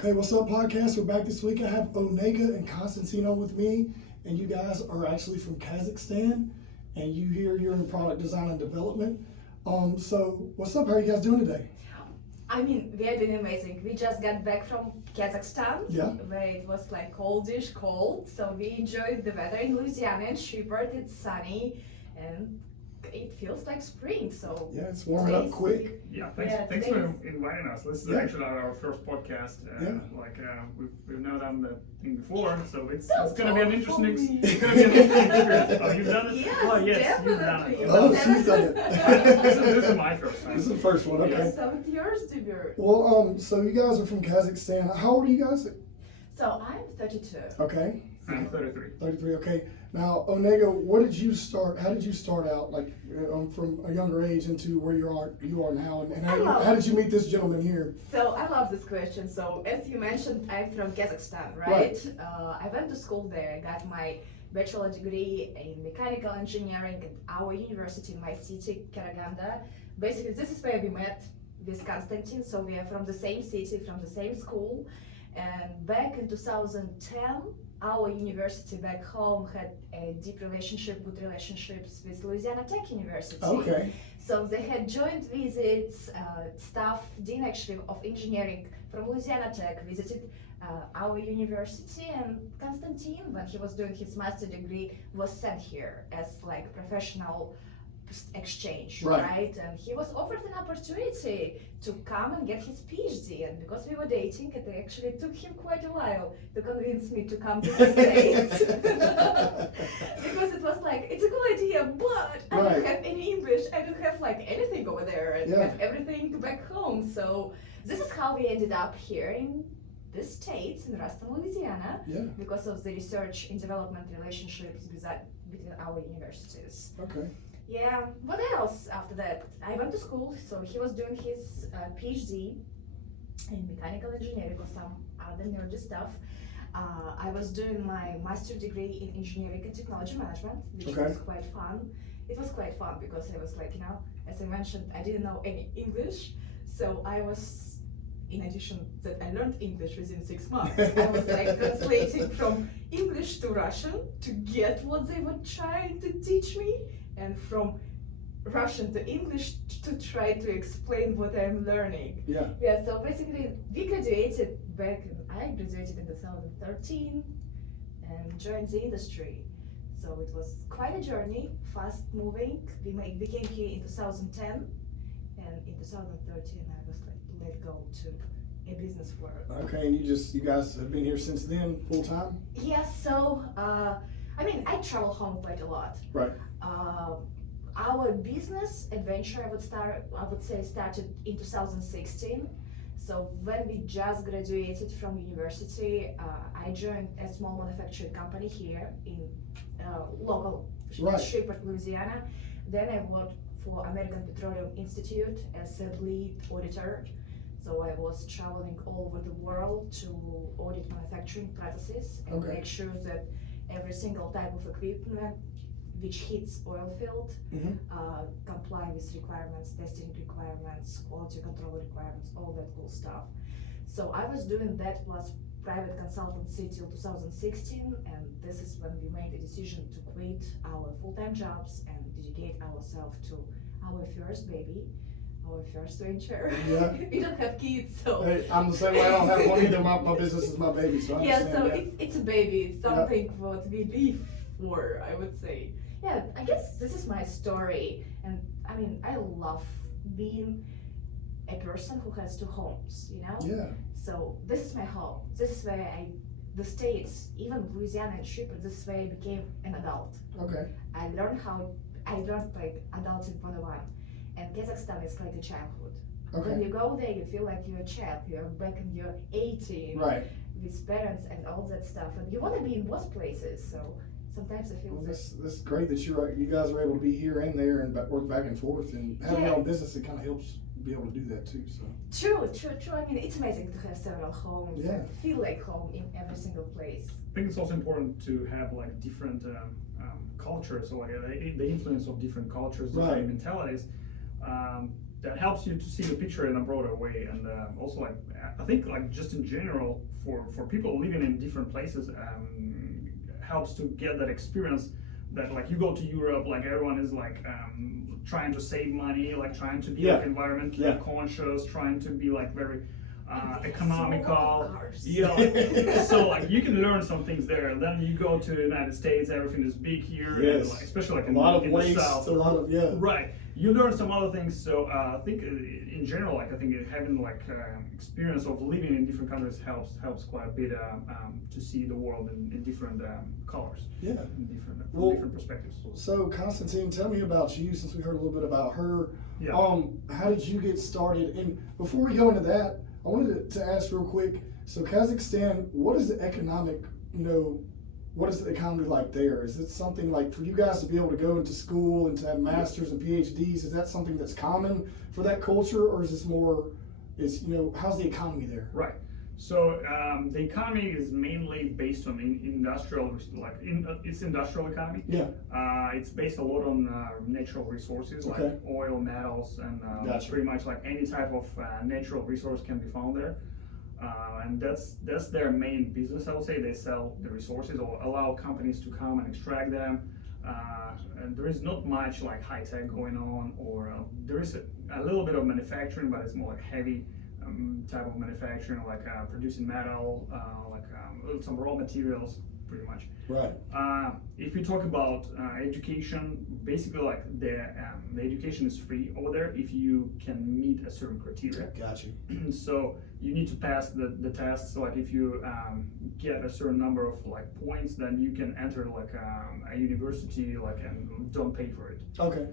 Okay, what's up, podcast? We're back this week. I have Onega and Konstantin on with me, and you guys are actually from Kazakhstan, and you're in product design and development. So what's up? How are you guys doing today? I mean, we are doing amazing. We just got back from Kazakhstan, where it was like coldish cold. So we enjoyed the weather in Louisiana and Shreveport. It's sunny and it feels like spring. So yeah, it's warming up quick. Thanks for inviting us. This is actually our first podcast. We've never done the thing before, so it's going to be an interesting experience. Oh, you've done it? Yes, oh, yes, definitely. you've done it. Oh, she's done it. This is my first time. This is the first one. Okay. Yes, so it's yours to be. Well, so you guys are from Kazakhstan. How old are you guys? So I'm 32. Okay. I'm 33. 33. Okay. Now, Onega, how did you start out, like from a younger age into where you are now, and how did you meet this gentleman here? So I love this question. So as you mentioned, I'm from Kazakhstan, right? I went to school there. I got my bachelor degree in mechanical engineering at our university in my city, Karaganda. Basically, this is where we met with Konstantin. So we are from the same city, from the same school. And back in 2010, our university back home had a good relationships with Louisiana Tech University. Okay. So they had joint visits, staff, dean actually of engineering from Louisiana Tech visited our university, and Konstantin, when he was doing his master degree, was sent here as like professional exchange, right? And he was offered an opportunity to come and get his PhD, and because we were dating, it actually took him quite a while to convince me to come to the States. Because it was like, it's a cool idea, but I don't have any English, I don't have like anything over there, and have everything back home. So this is how we ended up here in the States, in Ruston, Louisiana, because of the research and development relationships between our universities. Okay. Yeah, what else after that? I went to school, so he was doing his PhD in mechanical engineering or some other nerdy stuff. I was doing my master degree in engineering and technology management, which was quite fun. It was quite fun because I was like, as I mentioned, I didn't know any English, so I was, in addition that I learned English within 6 months, I was like translating from English to Russian to get what they were trying to teach me, and from Russian to English to try to explain what I'm learning. Yeah, so basically I graduated in 2013 and joined the industry. So it was quite a journey, fast moving. We came here in 2010, and in 2013 I was let go to a business world. Okay, and you guys have been here since then, full time? Yes, so I travel home quite a lot. Right. Our business adventure, I would say, started in 2016. So when we just graduated from university, I joined a small manufacturing company here in local Shreveport, Louisiana. Then I worked for American Petroleum Institute as a lead auditor. So I was traveling all over the world to audit manufacturing processes and make sure that every single type of equipment which hits oil field comply with requirements, testing requirements, quality control requirements, all that cool stuff. So I was doing that plus private consultancy till 2016, and this is when we made the decision to quit our full-time jobs and dedicate ourselves to our first baby, our first venture. Yeah. We don't have kids, so. Hey, I'm the same way. I don't have one either. My business is my baby, so I understand. So it's a baby. It's something what we live for, I would say. Yeah, I guess this is my story, and I love being a person who has two homes, Yeah. So this is my home. This is where the States, even Louisiana and Shreveport, this is where I became an adult. Okay. I learned like adulting 101, and Kazakhstan is like a childhood. Okay. When you go there, you feel like you're a child. You're back in your 18, with parents and all that stuff, and you want to be in both places. So sometimes I feel this is great that you guys are able to be here and there and work back and forth, and having your own business, it kind of helps be able to do that too. So true. It's amazing to have several homes and feel like home in every single place. I think it's also important to have like different cultures, so like the influence of different cultures, different mentalities. that helps you to see the picture in a broader way. And also, like, I think, like, just in general, for people living in different places, helps to get that experience that, like, you go to Europe, like, everyone is like trying to save money, like trying to be like environmentally conscious, trying to be like very economical. So like you can learn some things there, and then you go to the United States, everything is big here, and like, especially like in the South. A lot of right. You learn some other things. So I think in general, like I think having like experience of living in different countries helps quite a bit to see the world in different colors. Yeah. In different perspectives. So Konstantin, tell me about you, since we heard a little bit about her. Yeah. How did you get started? And before we go into that, I wanted to ask real quick. So Kazakhstan, what is the economic, what is the economy like there? Is it something like for you guys to be able to go into school and to have masters and PhDs? Is that something that's common for that culture, or is this more? How's the economy there? Right. So the economy is mainly based on industrial, it's industrial economy. Yeah. It's based a lot on natural resources like oil, metals, and pretty much like any type of natural resource can be found there. And that's their main business, I would say. They sell the resources or allow companies to come and extract them. And there is not much like high tech going on, or there is a little bit of manufacturing, but it's more like heavy type of manufacturing, like producing metal, some raw materials, pretty much. Right. If you talk about education, basically like the education is free over there if you can meet a certain criteria. Got you. So you need to pass the tests. So like if you get a certain number of like points, then you can enter like a university and don't pay for it. Okay.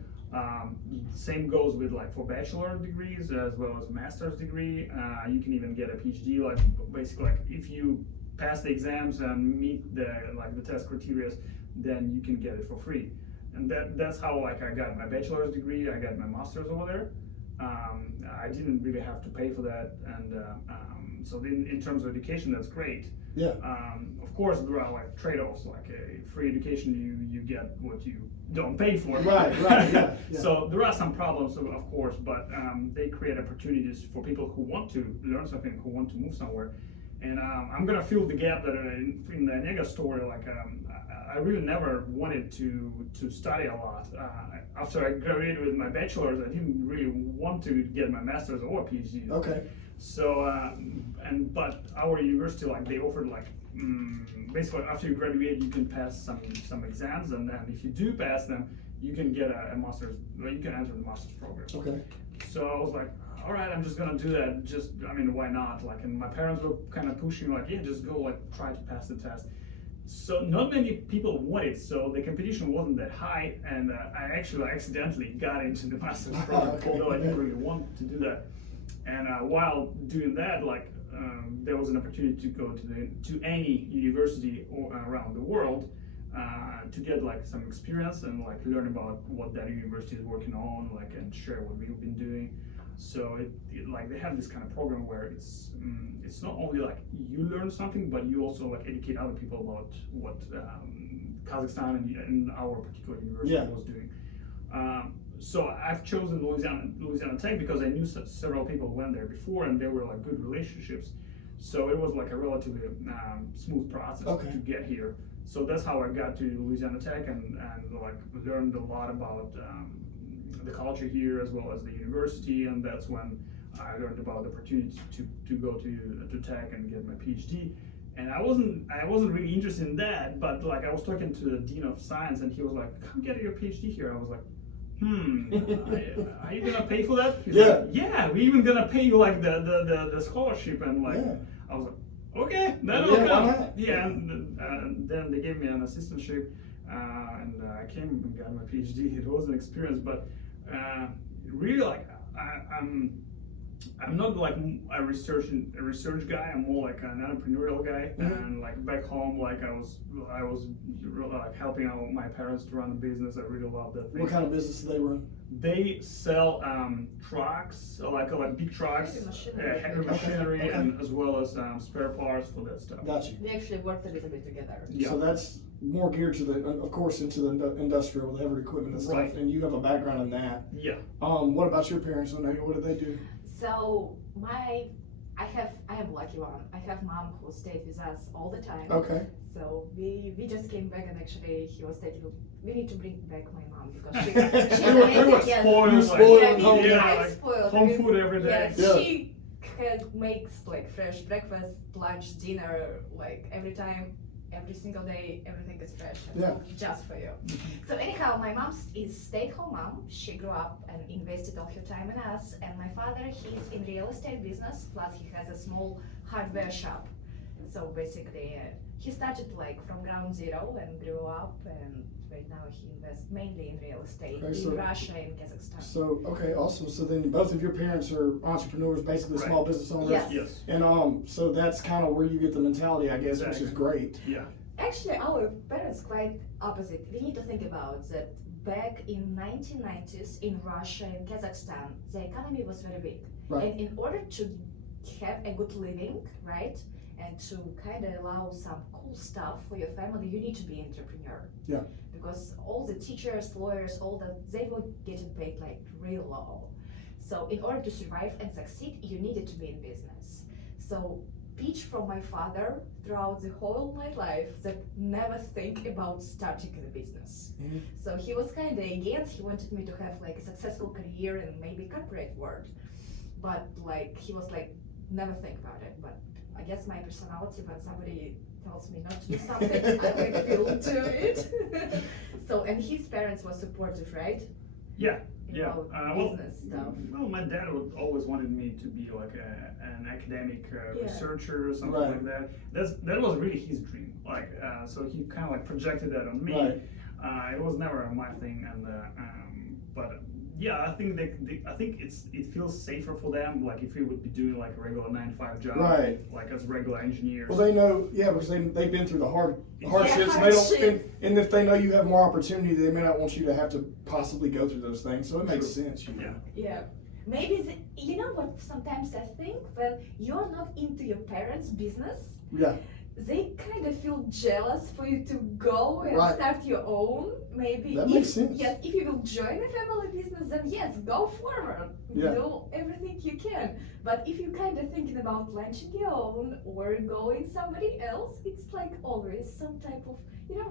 Same goes with like for bachelor degrees as well as master's degree. You can even get a PhD. Like basically, like if you pass the exams and meet the test criteria, then you can get it for free. And that's how like I got my bachelor's degree. I got my master's over there. I didn't really have to pay for that, and so in terms of education, that's great. Yeah. Of course, there are like trade-offs. Like free education, you get what you don't pay for. Right. Yeah. So there are some problems, of course, but they create opportunities for people who want to learn something, who want to move somewhere. And I'm gonna fill the gap that in the Onega story. Like I really never wanted to study a lot. After I graduated with my bachelor's, I didn't really want to get my master's or PhD. Okay. So but our university, like they offered like basically after you graduate you can pass some exams, and then if you do pass them you can get a master's. You can enter the master's program. Okay. So I was like, all right, I'm just gonna do that. Why not? Like, and my parents were kind of pushing, like, yeah, just go, like, try to pass the test. So not many people wanted, so the competition wasn't that high, and I actually accidentally got into the master's program, although I didn't really want to do that. And while doing that, like, there was an opportunity to go to any university around the world to get like some experience and like learn about what that university is working on, like, and share what we've been doing. So it like they have this kind of program where it's not only like you learn something, but you also like educate other people about what Kazakhstan and our particular university was doing. So I've chosen Louisiana Tech because I knew several people who went there before, and they were like good relationships. So it was like a relatively smooth process to get here. So that's how I got to Louisiana Tech and like learned a lot about the culture here as well as the university, and that's when I learned about the opportunity to go to Tech and get my PhD. And I wasn't really interested in that, but like I was talking to the dean of science, and he was like, "Come get your PhD here." I was like, are you gonna pay for that? He's like, yeah, we're even gonna pay you like the scholarship, and like I was like, okay, then I'll come. Yeah, and then they gave me an assistantship, and I came and got my PhD. It was an experience, but really like I'm not like a research guy. I'm more like an entrepreneurial guy. Mhm. And like back home, like I was like helping out my parents to run a business. I really love that thing. What kind of business do they run? They sell trucks, like big trucks, Heavy machinery. heavy machinery, Okay. and as well as spare parts for that stuff. Got you. We actually worked a little bit together. Yeah. So that's more geared to the, of course, into the industrial with heavy equipment and stuff, Right. and you have a background in that. Yeah. What about your parents? What do they do? So I am lucky one. I have mom who stayed with us all the time. Okay. So we just came back, and actually he was taking. We need to bring back my mom because she We were amazing, yes. spoiled, You like- spoiled Yeah, at home. we- Yeah, I'm like spoiled. home food every day. Yes, Yeah. she makes like fresh breakfast, lunch, dinner, like every time, every single day, everything is fresh and Yeah. cooked just for you. So anyhow, my mom is stay-at-home mom. She grew up and invested all her time in us. And my father, he's in real estate business. Plus, he has a small hardware shop. So basically, he started like from ground zero and grew up. And right now, he invests mainly in real estate Okay, in so- Russia and Kazakhstan. So, okay, awesome. So then both of your parents are entrepreneurs, basically Right. small business owners. Yes. Yes. And so that's kind of where you get the mentality, I guess, which is Exactly. great. Yeah. Actually, our parents quite opposite. We need to think about that back in 1990s in Russia and Kazakhstan, the economy was very big. Right. And in order to have a good living, right, and to kind of allow some cool stuff for your family, you need to be entrepreneur. Yeah. Because all the teachers, lawyers, all that, they were getting paid like real low. So in order to survive and succeed, you needed to be in business. So pitch from my father throughout the whole my life that never think about starting a business. Mhm. So he was kind of against. He wanted me to have like a successful career in maybe corporate world, but like he was like never think about it. But I guess my personality, when somebody tells me not to do something, I like feel do it. So and his parents were supportive, right? Yeah. Yeah. About business stuff. Well, my dad always wanted me to be like an academic researcher or something Right. like that. That was really his dream. Like, so he kind of like projected that on me. Right. It was never my thing, and but yeah, I think I think it feels safer for them. Like if we would be doing like a regular 9-to-5 job, Right. like as regular engineers. Well, they know, yeah, because they've been through the hardships. And they don't, hardships. and if they know you have more opportunity, they may not want you to have to possibly go through those things. So it makes True. sense, you know. Yeah. Yeah. Maybe you know what sometimes I think when you're not into your parents' business, Yeah. they kind of feel jealous for you to go and Right. start your own. Maybe That if, makes sense. Yes, if you will join a family business, then yes, go forward. Yeah. Do everything you can. But if you're kind of thinking about launching your own or going somebody else, it's like always some type of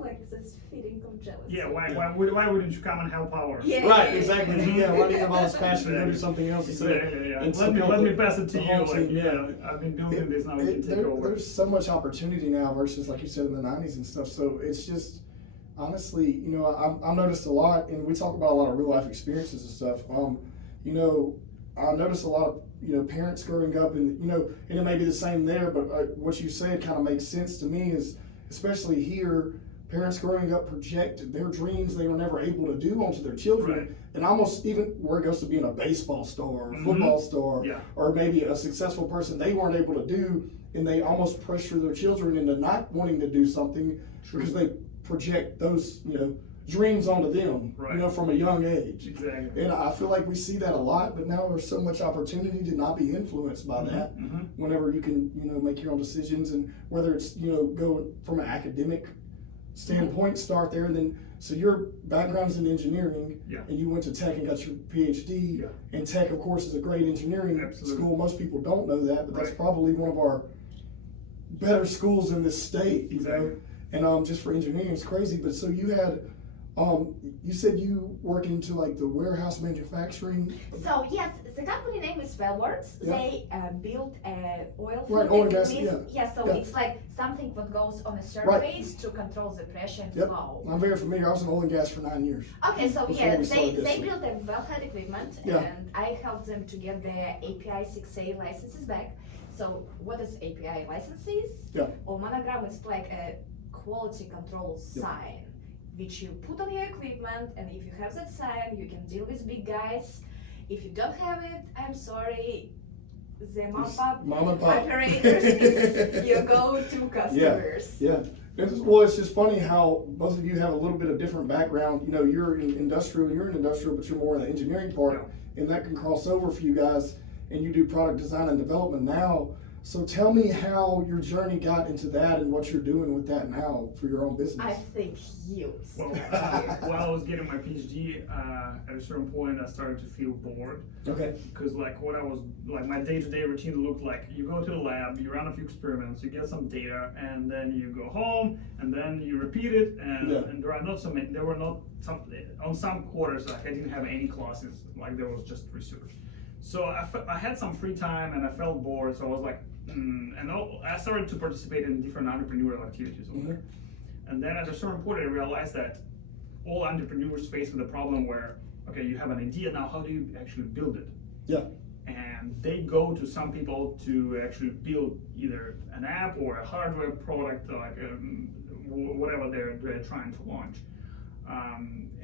like this feeling of jealousy. Yeah. Why wouldn't you come and help ours? Yeah. Right, exactly. Yeah, why do you have all this passion to go do something else instead of Yeah. and Let me support pass it to the you. whole Like, team, yeah, I've been building this now. We can take over. There's so much opportunity now versus like you said in the 90s and stuff. So it's just honestly, I've noticed a lot, and we talk about a lot of real life experiences and stuff. I noticed a lot of parents growing up, and and it may be the same there, but what you said kind of makes sense to me. Is especially here, parents growing up project their dreams they were never able to do onto their children, Right. and almost even where it goes to being a baseball star or a Mhm. football star, Yeah. or maybe a successful person they weren't able to do, and they almost pressure their children into not wanting to do something because they project those dreams onto them Right. from a young age. Exactly. And I feel like we see that a lot, but now there's so much opportunity to not be influenced by that. Mhm. Whenever you can make your own decisions, and whether it's go from an academic standpoint, start there, and then so your background's in engineering, Yeah. and you went to tech and got your PhD. Yeah. And tech, of course, is a great engineering Absolutely. school. Most people don't know that, but that's Right. probably one of our better schools in this state. Exactly. And just for engineering, it's crazy. But so you had, you said you work into like the warehouse manufacturing. So yes, the company name is Wellworks. Yeah. They build oil Right, field oil and gas, equipment. yeah. So Yeah. it's like something that goes on a surface to control the pressure and Yep. flow. I'm very familiar. I was in oil and gas for 9 years. Okay, so Before yeah, we started they this. built a wellhead equipment, Yeah. and I helped them to get their API 6A licenses back. So what is API licenses? Yeah. Or monogram is like a quality control sign, which you put on your equipment, and if you have that sign, you can deal with big guys. If you don't have it, I'm sorry, the mom and pop pop operators is your go-to customers. Yeah. It's just funny how both of you have a little bit of different background. You know, you're in industrial, but you're more in the engineering part, and that can cross over for you guys. And you do product design and development now. So tell me how your journey got into that and what you're doing with that now for your own business. I think you. Well, while I was getting my PhD, at a certain point, I started to feel bored. Okay. Because my day-to-day routine looked like you go to the lab, you run a few experiments, you get some data, and then you go home, and then you repeat it. And there are not so many. There were not some on some quarters. Like I didn't have any classes. Like there was just research. So I had some free time and I felt bored. So I was like, I started to participate in different entrepreneurial activities over there. And then at a certain point, I realized that all entrepreneurs face with a problem where, okay, you have an idea, now how do you actually build it? Yeah. And they go to some people to actually build either an app or a hardware product, like whatever they're trying to launch.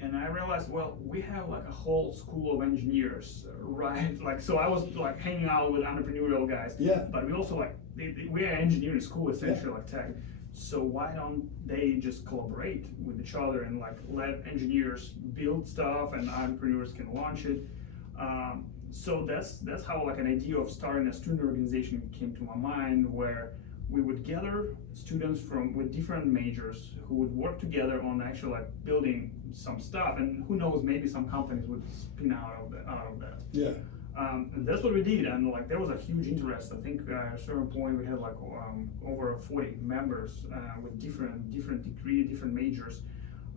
And I realized, well, we have like a whole school of engineers, right? Like, so I was like hanging out with entrepreneurial guys. Yeah. But we also we are engineering school essentially, like tech. So why don't they just collaborate with each other and like let engineers build stuff and entrepreneurs can launch it? So that's how like an idea of starting a student organization came to my mind, where we would gather students with different majors who would work together on actually like building some stuff, and who knows, maybe some companies would spin out of that. Yeah. And that's what we did, and like there was a huge interest. I think at a certain point we had like over 40 members with different degree, different majors.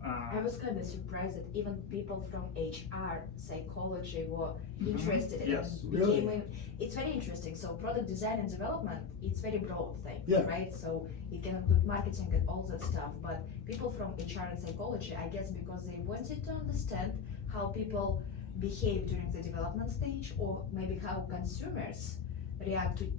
I was kind of surprised that even people from HR, psychology were interested in Yes. it. It's very interesting. So product design and development, it's very broad thing, right? So it can include marketing and all that stuff. But people from HR and psychology, I guess because they wanted to understand how people behave during the development stage, or maybe how consumers react to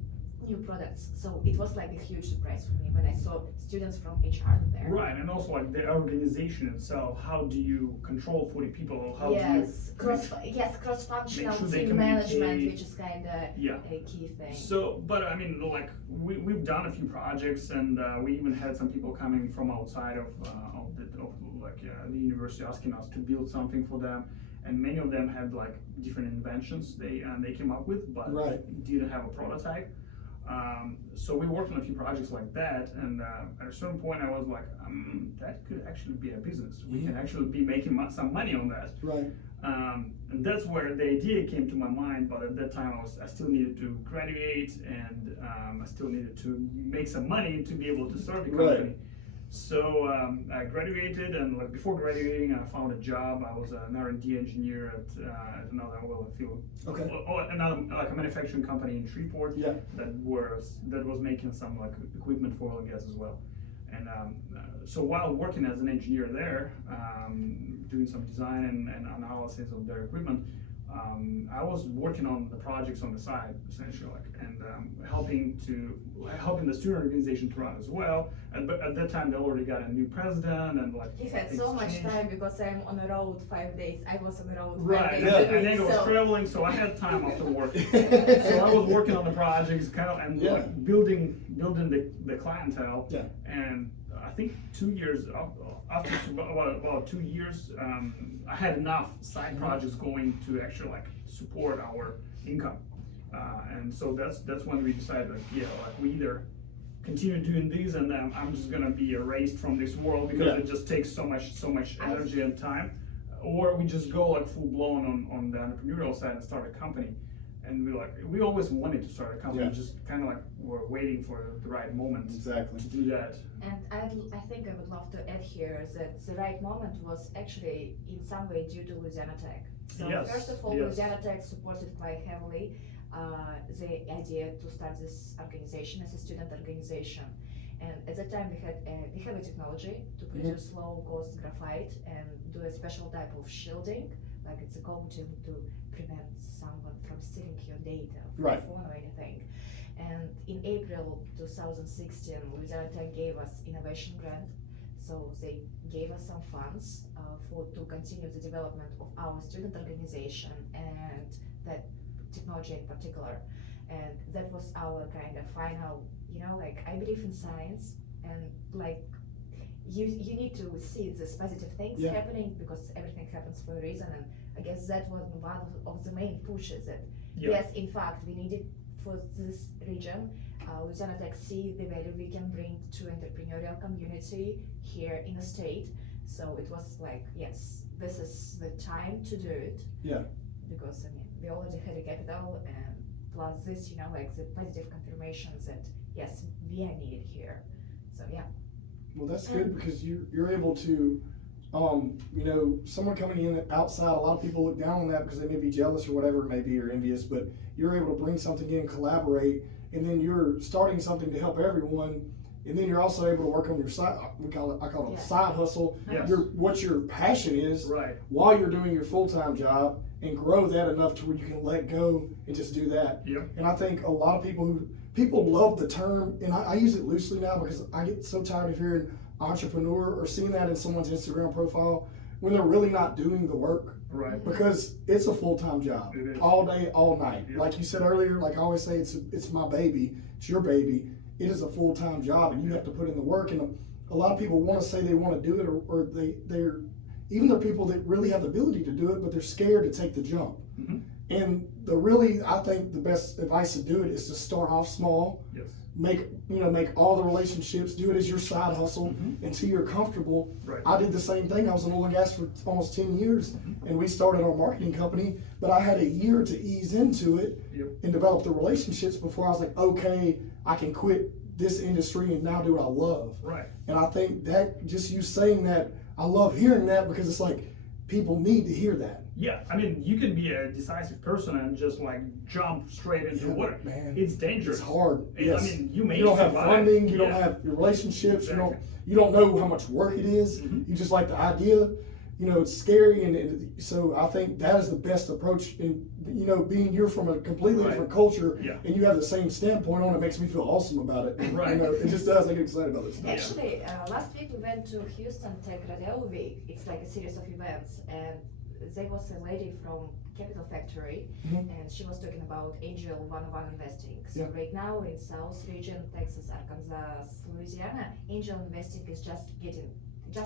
new products. So it was like a huge surprise for me when I saw students from HR there. Right, and also like the organization itself. How do you control 40 people? How yes, do you cross-functional make sure they team management, communicate? which is kind of a key thing. So, but I mean, like we've done a few projects, and we even had some people coming from outside of the university asking us to build something for them. And many of them had like different inventions they came up with, but didn't have a prototype. So we worked on a few projects like that, and at a certain point I was like, that could actually be a business. We can actually be making some money on that. Right. And that's where the idea came to my mind, but at that time I still needed to graduate, and I still needed to make some money to be able to start the company. Right. So I graduated, and like before graduating, I found a job. I was an R&D engineer at another oil field, another like a manufacturing company in Shreveport. Yeah. That was making some like equipment for oil and gas as well. And so while working as an engineer there, doing some design and analysis of their equipment, I was working on the projects on the side essentially, and helping the student organization to run as well. But at that time they already got a new president, and like You had so much time because I'm on the road 5 days. I was on the road 5 right, days. and then I was traveling, so I had time after work. So I was working on the projects, like building the clientele. Yeah. And I think 2 years after about 2 years, I had enough side projects going to actually like support our income. And so that's when we decided like we either continue doing these, and then I'm just gonna be erased from this world because it just takes so much energy and time, or we just go like full blown on the entrepreneurial side and start a company. And we always wanted to start a company, just kind of like we're waiting for the right moment to do that. And I think I would love to add here that the right moment was actually in some way due to Louisiana Tech. So first of all, Louisiana Tech supported quite heavily the idea to start this organization as a student organization. And at that time we have a technology to produce low-cost graphite and do a special type of shielding, like it's a coating to prevent someone from stealing your data from your phone or anything. And in April 2016, Louisiana Tech gave us innovation grant. So they gave us some funds to continue the development of our student organization and that technology in particular. and that was our kind of final, like I believe in science, and like you need to see these positive things Yeah. happening because everything happens for a reason, and I guess that was one of the main pushes that Yeah. yes, in fact, we needed for this region. Louisiana Tech see the value we can bring to entrepreneurial community here in the state. So it was like, yes, this is the time to do it. Yeah. Because I mean, we already had a capital, and plus this, like the positive confirmations that yes, we are needed here. So yeah. Well, that's good because you're able to, someone coming in outside, a lot of people look down on that because they may be jealous or whatever it may be, or envious, but you're able to bring something in, collaborate, and then you're starting something to help everyone, and then you're also able to work on your side, I call it Yeah. side hustle, Yes. what your passion is Right. while you're doing your full-time job, and grow that enough to where you can let go and just do that. Yep. And I think a lot of people love the term, and I use it loosely now because I get so tired of hearing entrepreneur or seeing that in someone's Instagram profile when they're really not doing the work, Right. because it's a full-time job, It is. all day, all night. Yeah. Like you said earlier, like I always say, it's my baby, it's your baby. It is a full-time job, and you have to put in the work. And a lot of people want to say they want to do it, or they're even the people that really have the ability to do it, but they're scared to take the jump. Mhm. And I think the best advice to do it is to start off small, Yes. make all the relationships, do it as your side hustle until you're comfortable. Right. I did the same thing. I was in oil and gas for almost 10 years, and we started our marketing company, but I had a year to ease into it Yep. and develop the relationships before I was like, okay, I can quit this industry and now do what I love. Right. And I think that just you saying that, I love hearing that because it's like people need to hear that. Yeah, I mean, you can be a decisive person and just like jump straight into Yeah, water. man. It's dangerous. It's hard. And, Yes. I mean, you may You don't have survive. funding. You don't Yeah. have your relationships. Exactly. You don't know how much work it is. Mhm. You just like the idea. It's scary, and so I think that is the best approach. And being you're from a completely Right. different culture, Yeah. and you have the same standpoint on it, makes me feel awesome about it. Right. It just does. I get excited about this stuff. Actually, last week we went to Houston Tech Radio Week. It's like a series of events, and there was a lady from Capital Factory, Mhm. and she was talking about angel one-on-one investing. So Yeah. right now in South region, Texas, Arkansas, Louisiana, angel investing is just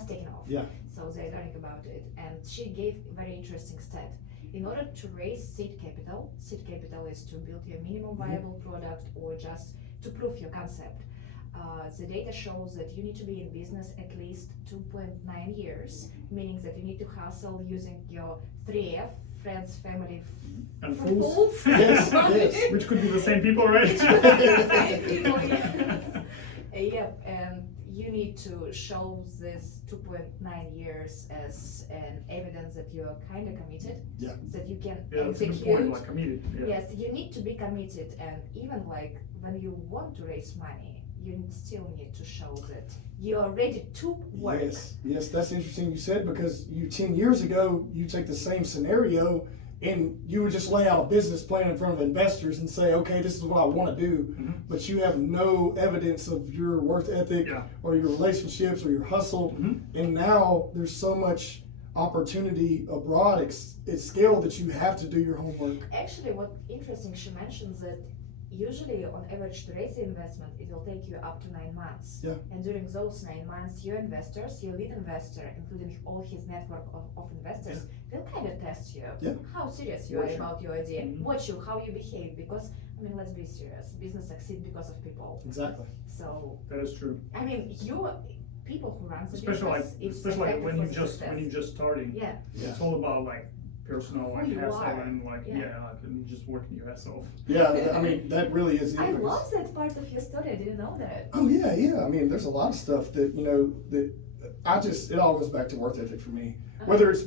taking off. Yeah. So they're learning about it, and she gave a very interesting stat. In order to raise seed capital is to build your minimum viable product or just to prove your concept. The data shows that you need to be in business at least 2.9 years, meaning that you need to hustle using your 3F, friends, family, And fools. fools. Yes, yes. Which could be the same people, right? Which could be the same people, yes. Yep, and you need to show this 2.9 years as an evidence that you are kind of committed, Yeah. that you can Yeah, that's a good execute. point. Like committed. Yeah. Yes, you need to be committed, and even like when you want to raise money, you still need to show that you are ready to work. Yes, that's interesting you said, because 10 years ago, you take the same scenario and you would just lay out a business plan in front of investors and say, okay, this is what I want to do, Mhm. but you have no evidence of your work ethic Yeah. or your relationships or your hustle. Mhm. And now there's so much opportunity abroad at scale that you have to do your homework. Actually, what interesting, she mentions that usually on average to raise the investment, it will take you up to 9 months. Yeah. And during those 9 months, your investors, your lead investor, including all his network of investors, will kind of test you. Yeah. How serious you For are sure. about your idea. Mhm. Watch you, how you behave, because, I mean, let's be serious. Business succeeds because of people. Exactly. So, That is true. I mean, people who run the Especially like, business is especially like when effective you for just success. when you're just starting. Yeah. It's all about like personal like Who you hustle are. and like Yeah. like and just working your ass off. Yeah, I mean, that really is it. I because- love that part of your story. I didn't know that. Oh yeah. I mean, there's a lot of stuff that it all goes back to work ethic for me. Whether it's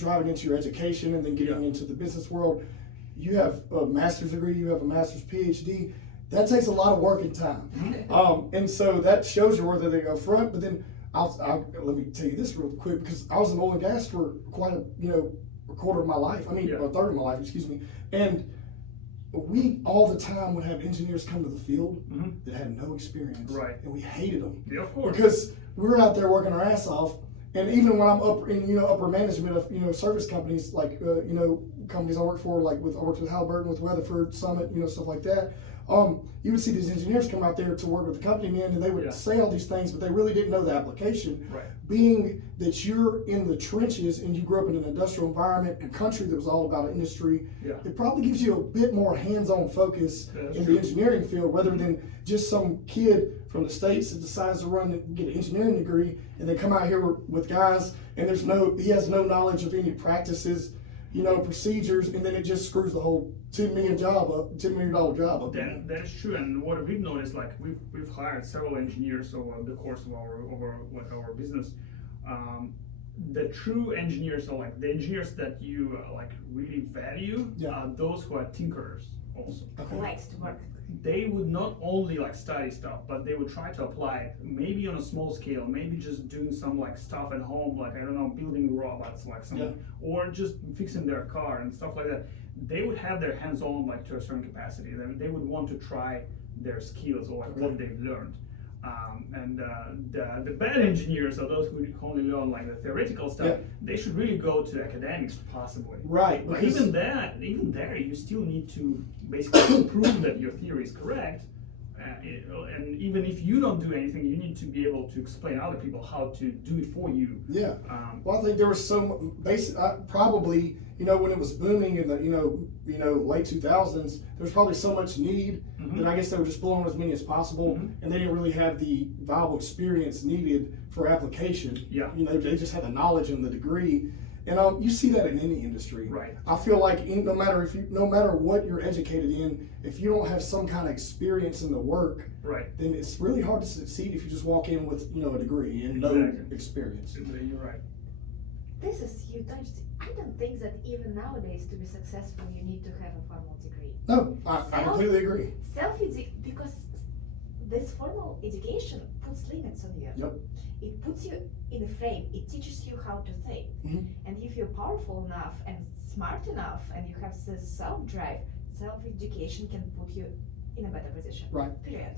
driving into your education and then getting into the business world, you have a master's degree, you have a master's PhD. That takes a lot of work and time, and so that shows your work ethic up front. But then let me tell you this real quick, because I was in oil and gas for quite a quarter of my life. I mean, Yeah. a third of my life, excuse me, and we all the time would have engineers come to the field Mhm. that had no experience, Right. and we hated them Yeah, of course. because we were out there working our ass off. And even when I'm up in upper management of service companies, like companies I worked for, like I worked with Halliburton, with Weatherford, Summit, stuff like that. You would see these engineers come out there to work with the company, man, and they would say all these things, but they really didn't know the application. Right. Being that you're in the trenches and you grew up in an industrial environment and country that was all about industry, it probably gives you a bit more hands-on focus in the engineering field, rather than just some kid from the States that decides to get an engineering degree and then come out here with guys and he has no knowledge of any practices, procedures, and then it just screws the whole $10 million job up. That is true, and what we've noticed, like we've hired several engineers over the course of our business. The true engineers, are like the engineers that you like really value, are those who are tinkerers also. Who likes to work. They would not only like study stuff, but they would try to apply it, maybe on a small scale, maybe just doing some like stuff at home, like I don't know, building robots, like or just fixing their car and stuff like that. They would have their hands on like to a certain capacity. Then they would want to try their skills or like what they've learned. And the bad engineers are those who only learn like the theoretical stuff. They should really go to academics possibly. Right. But even there, you still need to basically prove that your theory is correct. And even if you don't do anything, you need to be able to explain to other people how to do it for you. Yeah. Well, I think there was some probably, when it was booming in the, late 2000s, there was probably so much need that I guess they were just blowing as many as possible, and they didn't really have the viable experience needed for application. Yeah. They just had the knowledge and the degree. And you see that in any industry. Right. I feel like no matter what you're educated in, if you don't have some kind of experience in the work, then it's really hard to succeed if you just walk in with a degree and no experience. You're right. This is huge. I don't think that even nowadays to be successful you need to have a formal degree. No, I completely agree. Because this formal education puts limits on you. Yep. It puts you in a frame. It teaches you how to think. And if you're powerful enough and smart enough and you have this self-drive, self-education can put you in a better position. Right. Period.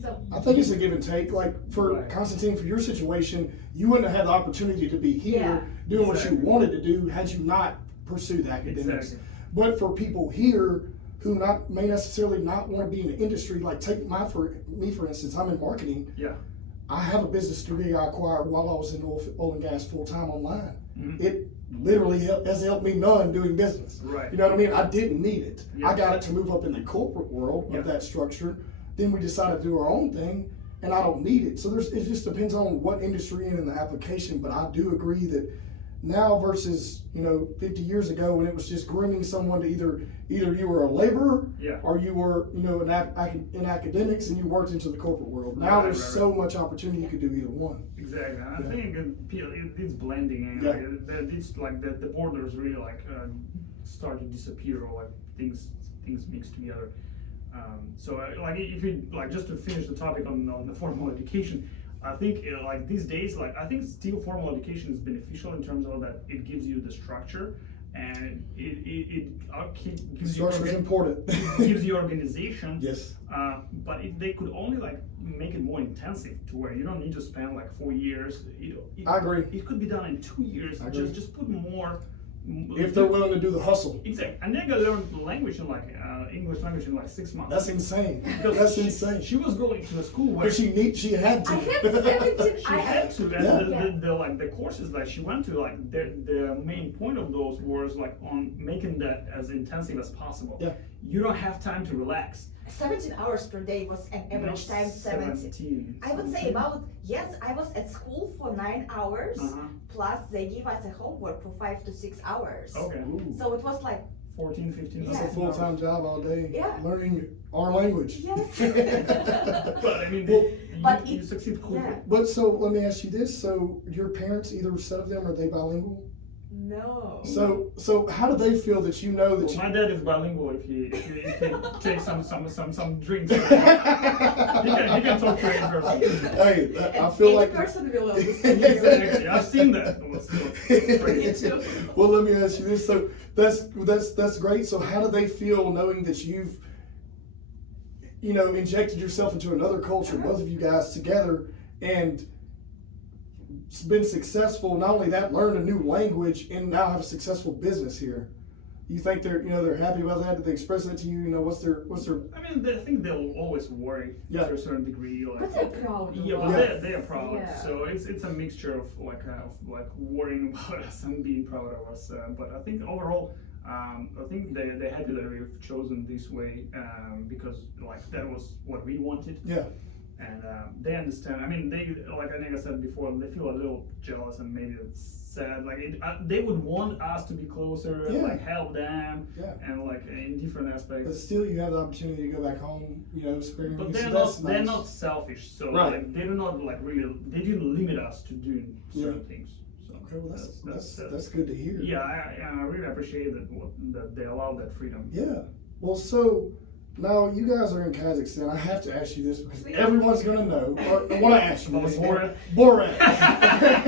So I think it's a give and take. Like for Konstantin, for your situation, you wouldn't have had the opportunity to be here doing what you wanted to do had you not pursued academics. But for people here who may necessarily not want to be in the industry, like take me for instance, I'm in marketing. Yeah. I have a business degree I acquired while I was in oil and gas full time online. It literally has helped me none doing business. Right. You know what I mean? I didn't need it. I got it to move up in the corporate world of that structure. Then we decided to do our own thing, and I don't need it. So it just depends on what industry you're in the application. But I do agree that now versus 50 years ago, when it was just grooming someone to either you were a laborer or you were in academics and you worked into the corporate world. Now there's so much opportunity, you could do either one. Exactly. I think it's blending, and it's like the borders really like start to disappear, or like things mix together. So like if we like just to finish the topic on the formal education, I think like these days, like I think still formal education is beneficial in terms of that it gives you the structure, and it gives you important. It gives you organization. Yes. But if they could only like make it more intensive to where you don't need to spend like 4 years, I agree. It could be done in 2 years. Just put more. If they're willing to do the hustle. Exactly. Onega learned the language in like English language in like 6 months. That's insane. Because insane. She was going to a school where but she had to. I had 17. She had to. And the courses that she went to, like the main point of those was like on making that as intensive as possible. Yeah. You don't have time to relax. 17 hours per day was an average time. 17. I would say I was at school for 9 hours, plus they give us a homework for 5 to 6 hours. Okay. Ooh. So it was like 14, 15 That's a full-time job all day. Yeah. Learning our language. Yes. But I mean, you succeed quickly. Yeah. But so let me ask you this: so your parents, either set of them, are they bilingual? No. So how do they feel that you know that Well, you? my dad is bilingual. If he takes some drinks, he can talk to any person. Hey, I feel like. person will understand. Exactly. I've seen that. It's great. Well, let me ask you this. So that's great. So how do they feel knowing that you've, injected yourself into another culture, both of you guys together, and been successful? Not only that, learned a new language and now have a successful business here. you think they're happy about that? Did they express that to you? What's their I mean, I think they'll always worry Yeah. to a certain degree. Like, But they're proud of yeah, us. but they are proud. Yeah. So it's a mixture of worrying about us and being proud of us. But I think overall, I think they're happy that we've chosen this way because like that was what we wanted. Yeah. And they understand. I mean, they, like Onega said before, they feel a little jealous and maybe it's sad. Like they would want us to be closer, Yeah. like help them, Yeah. and like in different But aspects. still, you have the opportunity to go back home. Spring. But so they're that's not. They're nice. not selfish. So Right. like they do not like really. They didn't limit us to doing certain Yeah. things. So Okay, well that's good to hear. yeah, I really appreciate that they allow that freedom. Yeah. Well, so now you guys are in Kazakhstan. I have to ask you this because Please. everyone's gonna know. Or I want to ask you About this. Borat? Borat.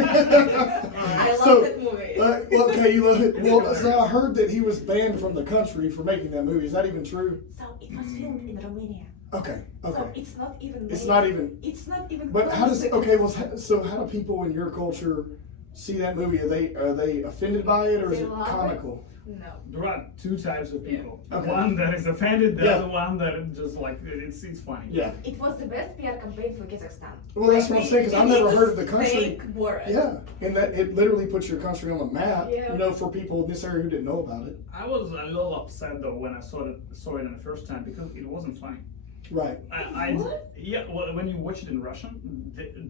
I love So, that movie. well, okay, you love it. Well, so I heard that he was banned from the country for making that movie. Is that even true? So it was filmed in Romania. Okay. So Okay. it's not even. It's made- not even. It's not even. But how close does to- okay? Well, so how do people in your culture see that movie? Are they offended by it or is They it love it. comical? No. There are two types of people. Okay. One that is offended, the Yeah. other one that just like it's funny. Yeah. It was the best PR campaign for Kazakhstan. Well, that's what I'm saying because I've They never need heard to of the country. thank Borat. Yeah, and that it literally puts your country on the map. Yeah. For people in this area who didn't know about it. I was a little upset though when I saw it the first time because it wasn't funny. Right. What? Yeah, well, when you watch it in Russian,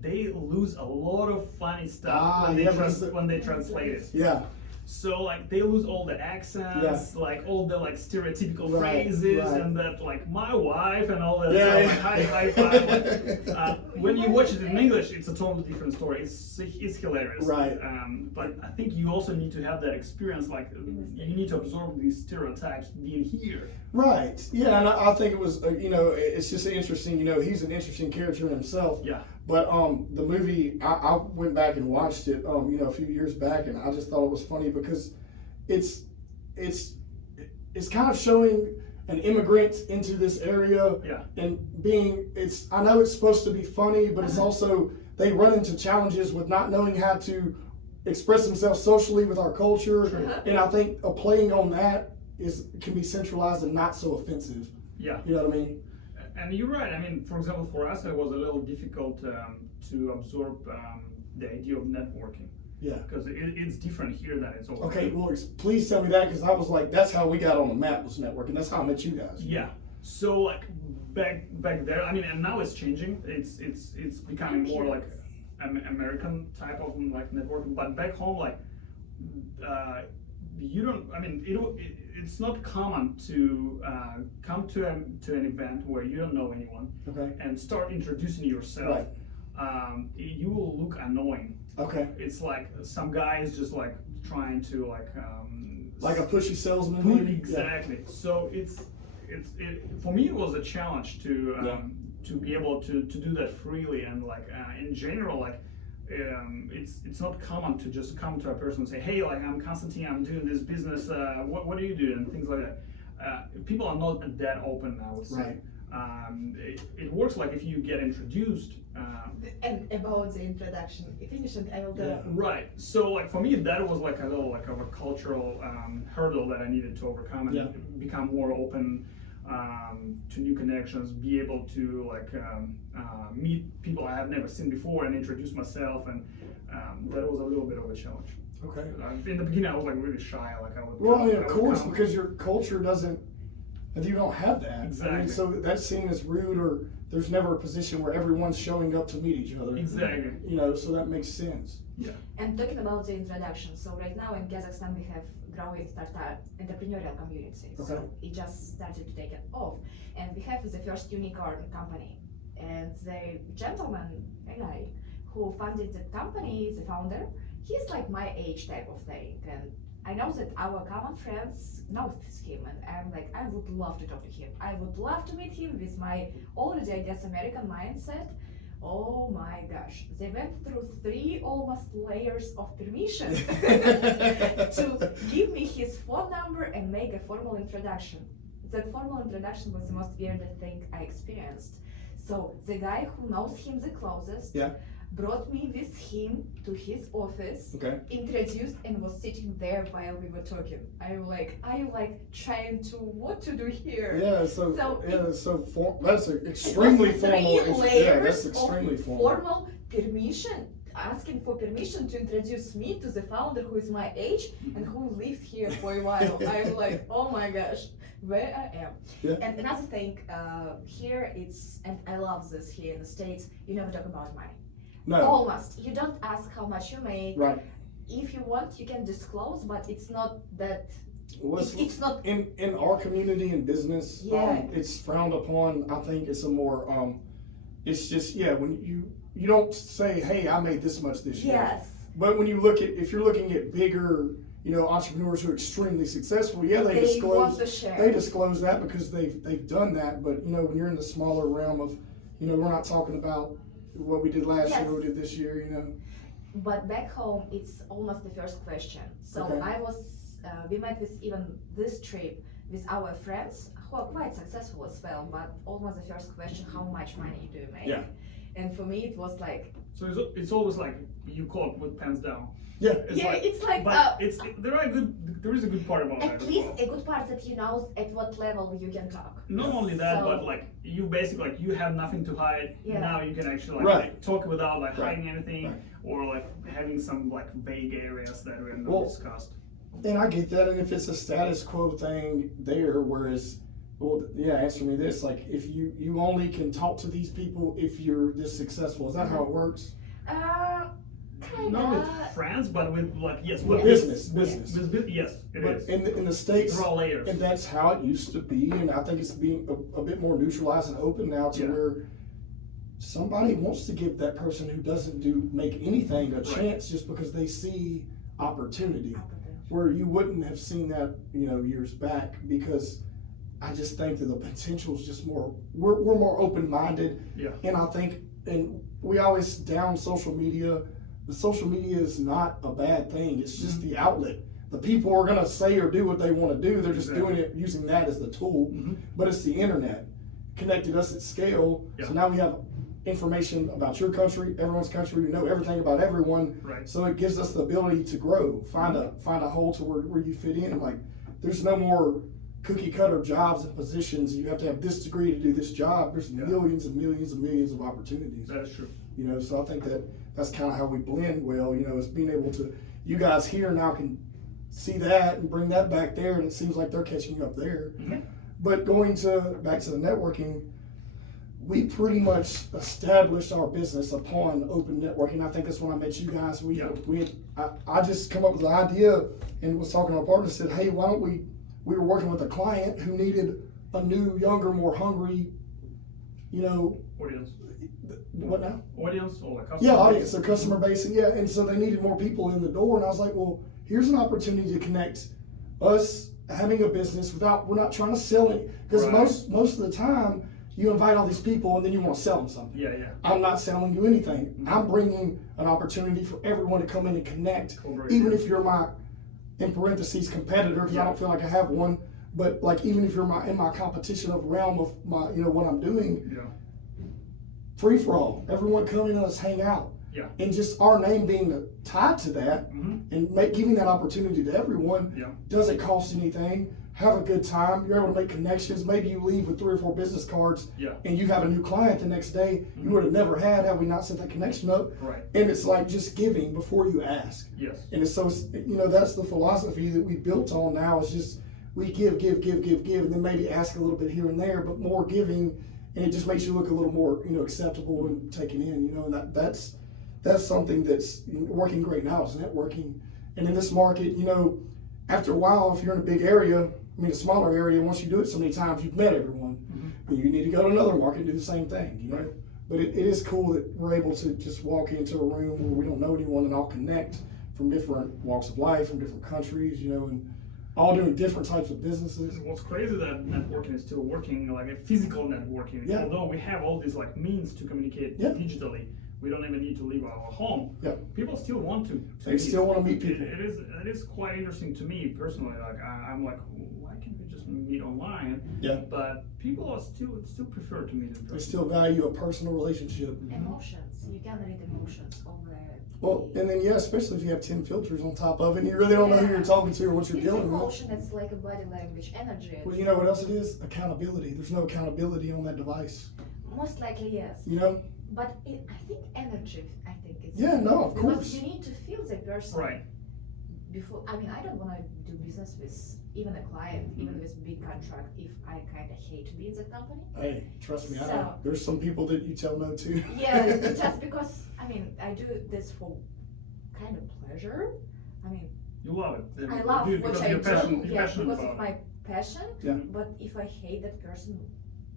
they lose a lot of funny stuff when they translate it. Yeah. So like they lose all the accents, like all the like stereotypical Right, phrases, right. and that like my wife and all that. Yeah, stuff, yeah. like, high five. When you watch it in English, it's a totally different story. It's hilarious. Right. But I think you also need to have that experience. Like you need to absorb these stereotypes being here. Right. Yeah, and I think it was it's just interesting. He's an interesting character in himself. Yeah. But the movie, I went back and watched it, a few years back, and I just thought it was funny because it's kind of showing an immigrant into this area, Yeah. and I know it's supposed to be funny, but it's also they run into challenges with not knowing how to express themselves socially with our culture, and I think playing on that can be centralized and not so offensive. Yeah. You know what I mean? And you're right. I mean, for example, for us, it was a little difficult to absorb the idea of networking Yeah. because it's different here than it's over. Okay, well, please tell me that because I was like, that's how we got on the map was networking. That's how I met you guys. Yeah. So like back there, I mean, and now it's changing. It's becoming more like American type of like networking. But back home, like you don't. I mean, it's not common to come to an event where you don't know anyone Okay. and start introducing yourself. Right. You will look annoying. Okay. It's like some guy is just like trying to Like a pushy salesman. Put- maybe? exactly. So it's for me it was a challenge to be able to do that freely and like in general like it's not common to just come to a person and say, hey, like I'm Konstantin, I'm doing this business, what do you do, and things like that. People are not that open, I would say. Right. It works like if you get introduced. And about the introduction, finish and I will go. Yeah. Right. So like for me that was like a little like of a cultural hurdle that I needed to overcome and become more open to new connections, be able to like meet people I have never seen before and introduce myself, and that was a little bit of a challenge. Okay. In the beginning I was like really shy, like I would Well, I mean, I of would course, come- because your culture doesn't, if you don't have that, I mean, Exactly. so that's seen as rude, or there's never a position where everyone's showing up to meet each other. Exactly. So that makes sense. Yeah. And talking about the introduction, so right now in Kazakhstan we have growing startup entrepreneurial community. Okay. So it just started to take it off, and we have the first unicorn company. And the gentleman, a guy who funded the company, the founder, he's like my age type of thing, and I know that our common friends know him, and I'm like, I would love to talk to him. I would love to meet him with my already, I guess, American mindset. Oh my gosh, they went through 3 almost layers of permission to give me his phone number and make a formal introduction. That formal introduction was the most weirdest thing I experienced. So the guy who knows him the closest, Yeah. brought me with him to his office, Okay. introduced, and was sitting there while we were talking. I'm like, are you like trying to what to do here? Yeah, so, So that's an It extremely was formal. three Yeah, layers that's extremely of formal. formal permission, asking for permission to introduce me to the founder who is my age and who lived here for a while. I'm like, oh my gosh, where I am. Yeah. And another thing, here it's, and I love this here in the States, you never talk about money. No, Almost. You don't ask how much you make. right. If you want, you can disclose, but it's not that. What's It's not. in our community and business, Yeah. it's frowned upon. I think it's a more it's just when you don't say, hey, I made this much this year. Yes. But when you look at, if you're looking at bigger, entrepreneurs who are extremely successful, they want disclose. to share. They disclose that because they've done that. But when you're in the smaller realm of, we're not talking about what we did last year, what we did this year. But back home, it's almost the first question. So Okay. we met with even this trip with our friends who are quite successful as well, but almost the first question, how much money do you make? Yeah. And for me, it was like, So it's always like you caught with pants down. Yeah. it's like, But there is a good part about that at as least well. a good part that you know at what level you can talk. Not only that, So- but like you basically like you have nothing to hide. Yeah. Now you can actually Right. talk without like Right. hiding anything Right. or like having some like vague areas that we have not Well, discussed. And I get that, and if it's a status quo thing there, whereas, answer me this: like, if you only can talk to these people if you're this successful, is that how it works? Kind Not with of. friends, but with like yes, With with business. yes, it But is. in the States, There are layers. and that's how it used to be, and I think it's being a bit more neutralized and open now to Yeah. where somebody wants to give that person who doesn't make anything a chance just because they see opportunity. Where you wouldn't have seen that, years back, because I just think that the potential is just more, we're more open-minded. Yeah. And I think, and we always down social media. The social media is not a bad thing. It's just the outlet. The people are gonna say or do what they wanna do. They're just Exactly. doing it, using that as the tool. Mhm. But it's the internet connected us at scale. Yeah. So now we have information about your country, everyone's country. We know everything about everyone. Right. So it gives us the ability to grow, find a hole to where you fit in. Like, there's no more cookie cutter jobs and positions. You have to have this degree to do this job. There's Yeah. millions and millions and millions of opportunities. That is true. So I think that's kind of how we blend well. Is being able to, you guys here now can see that and bring that back there, and it seems like they're catching you up there. Mhm. But back to the networking, we pretty much established our business upon open networking. I think that's when I met you guys. I just come up with the idea and was talking to our partner, said, hey, why don't we were working with a client who needed a new, younger, more hungry, Audience. what now? Audience or like customer. Yeah, audience, their customer base, and so they needed more people in the door, and I was like, well, here's an opportunity to connect us having a business we're not trying to sell it, because Right. most of the time, you invite all these people and then you want to sell them something. Yeah, yeah. I'm not selling you anything. Mhm. I'm bringing an opportunity for everyone to come in and connect, Collaborate. even if you're my, in parentheses, competitor, because I Yeah. don't feel like I have one, but like even if you're in my competition of realm of my, what I'm doing, Yeah. free for all. Everyone come in and let's hang out. Yeah. And just our name being tied to that Mhm. and giving that opportunity to everyone Yeah. doesn't cost anything. Have a good time. You're able to make connections. Maybe you leave with 3 or 4 business cards Yeah. and you have a new client the next day you would have never had we not set that connection up. Right. And it's like just giving before you ask. Yes. And it's that's the philosophy that we built on now is just we give, and then maybe ask a little bit here and there, but more giving, and it just makes you look a little more, acceptable and taken in, and that's something that's working great now is networking. And in this market, after a while, if you're in a big area, a smaller area, once you do it so many times, you've met everyone. And you need to go to another market and do the same thing, Right. But it is cool that we're able to just walk into a room where we don't know anyone and all connect from different walks of life, from different countries, and all doing different types of businesses. What's crazy that networking is still working, like a physical networking. Yeah. Although we have all these like means to communicate Yeah. digitally, we don't even need to leave our home. Yeah. People still want to. They still want to meet people. It is quite interesting to me personally. Like I'm like, why can't we just just meet online. Yeah. But people are still prefer to meet in person. They still value a personal relationship. Emotions. You can read emotions over. Well, and then yeah, especially if you have 10 filters on top of it, and you really don't know who you're talking to or what you're It's dealing with. emotion. It's like a body language, energy. Well, you know what else it is? Accountability. There's no accountability on that device. Most likely, yes. You know? But I think energy. I think it's. Yeah, no, of because course. you need to feel the person. Right. Before, I mean, I don't want to do business with even a client, even with big contract, if I kind of hate to be in the company. Hey, trust me, So- there's some people that you tell no to. Yeah, just because, I mean, I do this for kind of pleasure. I mean, You love it. I love You- what because I you're do, passionate, you're yeah, passionate because about of my passion. Yeah. But if I hate that person,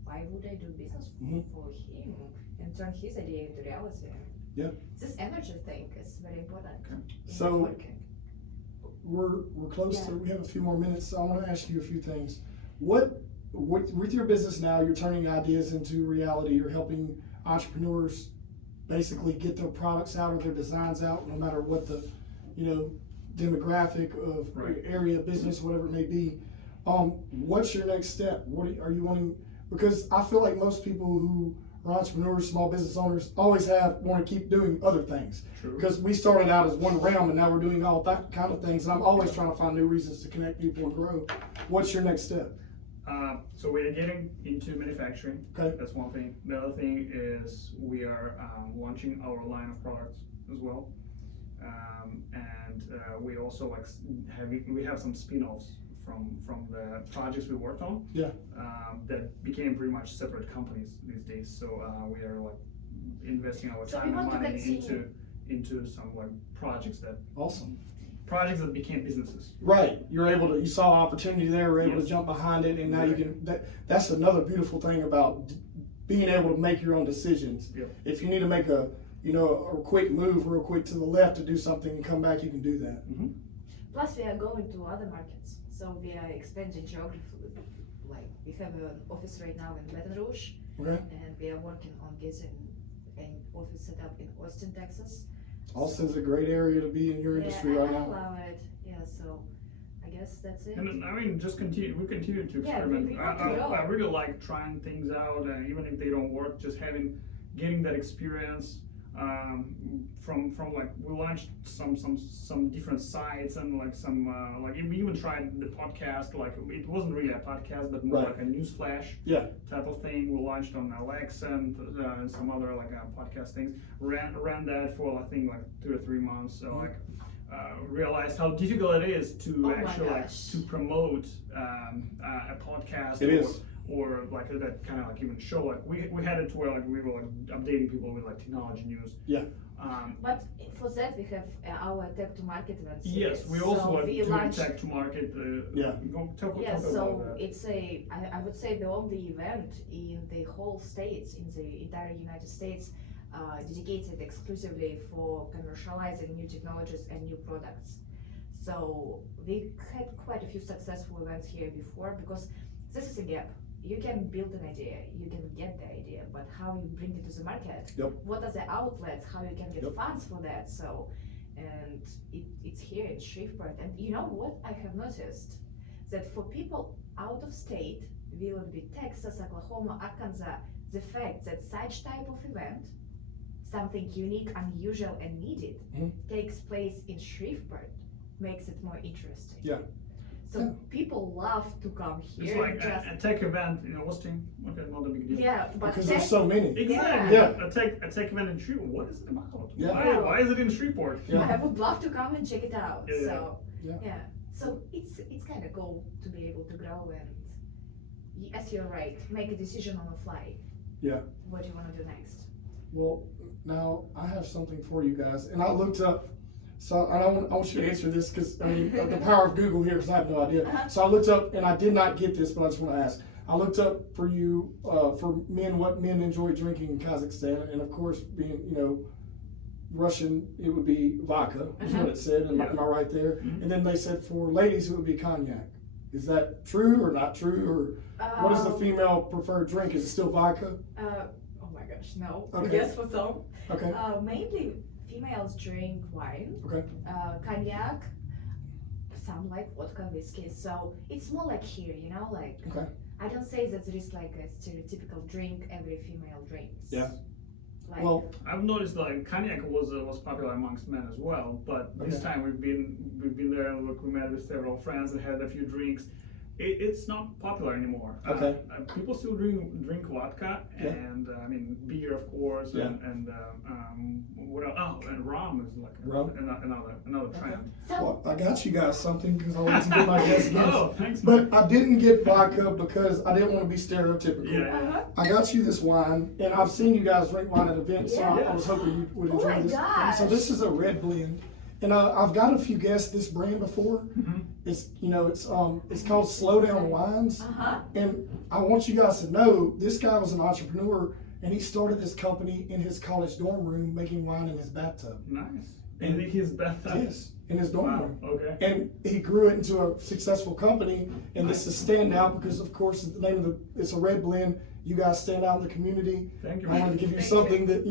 why would I do business Mhm. for him and turn his idea into reality? Yeah. This energy thing is very important. Okay. in So- networking. We're close Yeah. to, we have a few more minutes, so I want to ask you a few things. What with your business now, you're turning ideas into reality. You're helping entrepreneurs basically get their products out or their designs out, no matter what the, demographic of Right. area, business, whatever it may be. What's your next step? Are you wanting? Because I feel like most people who are entrepreneurs, small business owners, always want to keep doing other things. True. Because we started out as one realm and now we're doing all that kind of things. And I'm always trying to find new reasons to connect people and grow. What's your next step? So we are getting into manufacturing. Okay. That's one thing. The other thing is we are launching our line of products as well, and we also we have some spin-offs from the projects we worked on. Yeah. That became pretty much separate companies these days. So we are investing our So we time and want to money continue. into some projects Awesome. that became businesses. Right. You saw opportunity there, were able to Yes. jump behind it, and now you Right. can, that's another beautiful thing about being able to make your own decisions. Yep. If you need to make a quick move real quick to the left to do something and come back, you can do that. Mm-hmm. Plus, we are going to other markets, so we are expanding geography. Like we have an office right now in Baton Rouge, Okay. and we are working on getting an office set up in Austin, Texas. Austin's a great area to be in your industry yeah, right I now. love it. Yeah, so I guess that's it. And then, I mean, we continue to Yeah, experiment. we want to grow. I really like trying things out, even if they don't work. Just getting that experience from like we launched some different sites and we even tried the podcast. Like it wasn't really a podcast, but more Right. like a news flash Yeah. type of thing. We launched on Alexa and some other podcast things. Ran that for I think 2 or 3 months. So realized how difficult it is to Oh my actually gosh. to promote a podcast. It is. Or that kind of even show. We had it to where we were updating people with technology news. Yeah. But for that, we have our tech to market event series. Yes, we also so we do launched. tech to market. Yeah. Talk Yeah, about so that. it's I would say the only event in the whole states, in the entire United States, dedicated exclusively for commercializing new technologies and new products. So we had quite a few successful events here before, because this is a gap. You can build an idea, you can get the idea, but how you bring it to the market? Yep. What are the outlets? How you can get Yep. funds for that? So, and it's here in Shreveport. And you know what I have noticed? That for people out of state, will it be Texas, Oklahoma, Arkansas, the fact that such type of event, something unique, unusual, and needed, Mhm. takes place in Shreveport, makes it more interesting. Yeah. So Yeah. people love to come It's here. like a tech event in Austin. Okay, not a big deal. Yeah, but Because tech- there's so many. Exactly. Yeah. A tech event in Shreveport. What is it about? Yeah. Why is it in Shreveport? Yeah. I would love to come and check it out. Yeah. So Yeah. so it's kind of cool to be able to grow and, as you're right, make a decision on the fly. Yeah. What do you want to do next? Well, now I have something for you guys, and I looked up. So I want you to answer this because the power of Google here, because I have no idea. Uh-huh. So I looked up, and I did not get this, but I just want to ask. I looked up for you for men what men enjoy drinking in Kazakhstan, and of course, being Russian, it would be vodka, is what it said. Am I right there? Mhm. And then they said for ladies, it would be cognac. Is that true or not true, or what is the female preferred drink? Is it still vodka? Oh my gosh, no. Okay. Yes, for some. Okay. Mainly females drink wine, Okay. cognac. some like vodka, whiskey. So it's more like here, you know, like Okay. I don't say that there is like a stereotypical drink every female drinks. Yeah. Like, Well, I've noticed like cognac was popular amongst men as well, but this Okay. time we've been there and look, we met with several friends and had a few drinks. It's not popular anymore. Okay. People still drink vodka Yeah. and I mean beer, of course, Yeah. and what else? Oh, and rum is like Rum? another trend. so well, I got you guys something because I like to get my guests gifts. Oh, thanks, man. But I didn't get vodka because I didn't want to be stereotypical. Yeah. uh-huh. I got you this wine, and I've seen you guys drink wine at events, so I was hoping you would Oh enjoy my this. gosh. So this is a red blend, and I've got a few guests this brand before. Mhm. It's called Slow Down Wines, Uh-huh. and I want you guys to know this guy was an entrepreneur, and he started this company in his college dorm room making wine in his bathtub. Nice. In his bathtub. Yes, in his dorm Wow. room. Okay. And he grew it into a successful company, and this is stand out because, of course, the name of it's a red blend. You guys stand out in the community. Thank you. I wanted to give you Thank something that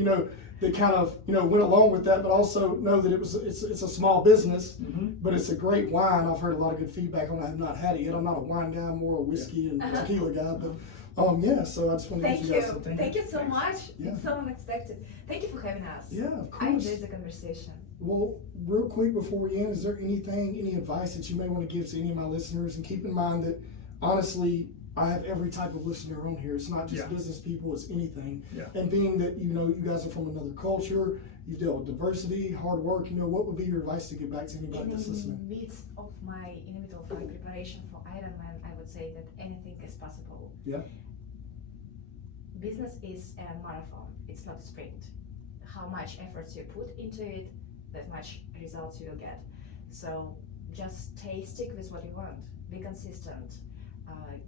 that kind of went along with that, but also know that it's a small business, Mhm. but it's a great wine. I've heard a lot of good feedback on it. I have not had it yet. I'm not a wine guy, I'm more a whiskey and Uh-huh. tequila guy, but so I just want to Thank give you. you guys something. Thank you so Thanks. much. Yeah. It's so unexpected. Thank you for having us. Yeah, of I course. enjoyed the conversation. Well, real quick before we end, is there any advice that you may want to give to any of my listeners? And keep in mind that, honestly, I have every type of listener on here. It's not just Yeah. business people, it's anything. Yeah. And being that, you guys are from another culture, you've dealt with diversity, hard work, what would be your advice to get back to anybody that's In the listening? midst of my preparation for Ironman, I would say that anything is possible. Yeah. Business is a marathon. It's not a sprint. How much efforts you put into it, that much results you will get. So just stick with what you want. Be consistent.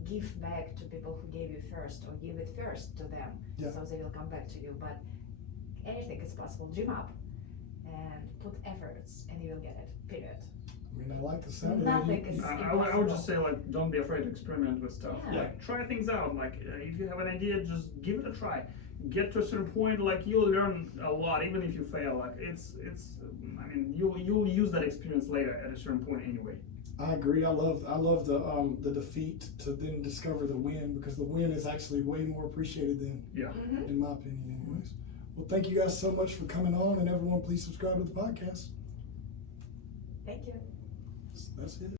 Give back to people who gave you first, or give it first to them, Yeah. so they will come back to you. But anything is possible. Dream up and put efforts, and you will get it. Period. I mean, I like the sound of Nothing it. is I would just say like don't be afraid to experiment with stuff. Yeah. Like try things out. Like if you have an idea, just give it a try. Get to a certain point, like you'll learn a lot, even if you fail. Like it's. I mean, you'll use that experience later at a certain point anyway. I agree. I love the defeat to then discover the win, because the win is actually way more appreciated than, Yeah. Mhm. in my opinion, anyways. Well, thank you guys so much for coming on, and everyone, please subscribe to the podcast. Thank you. That's it.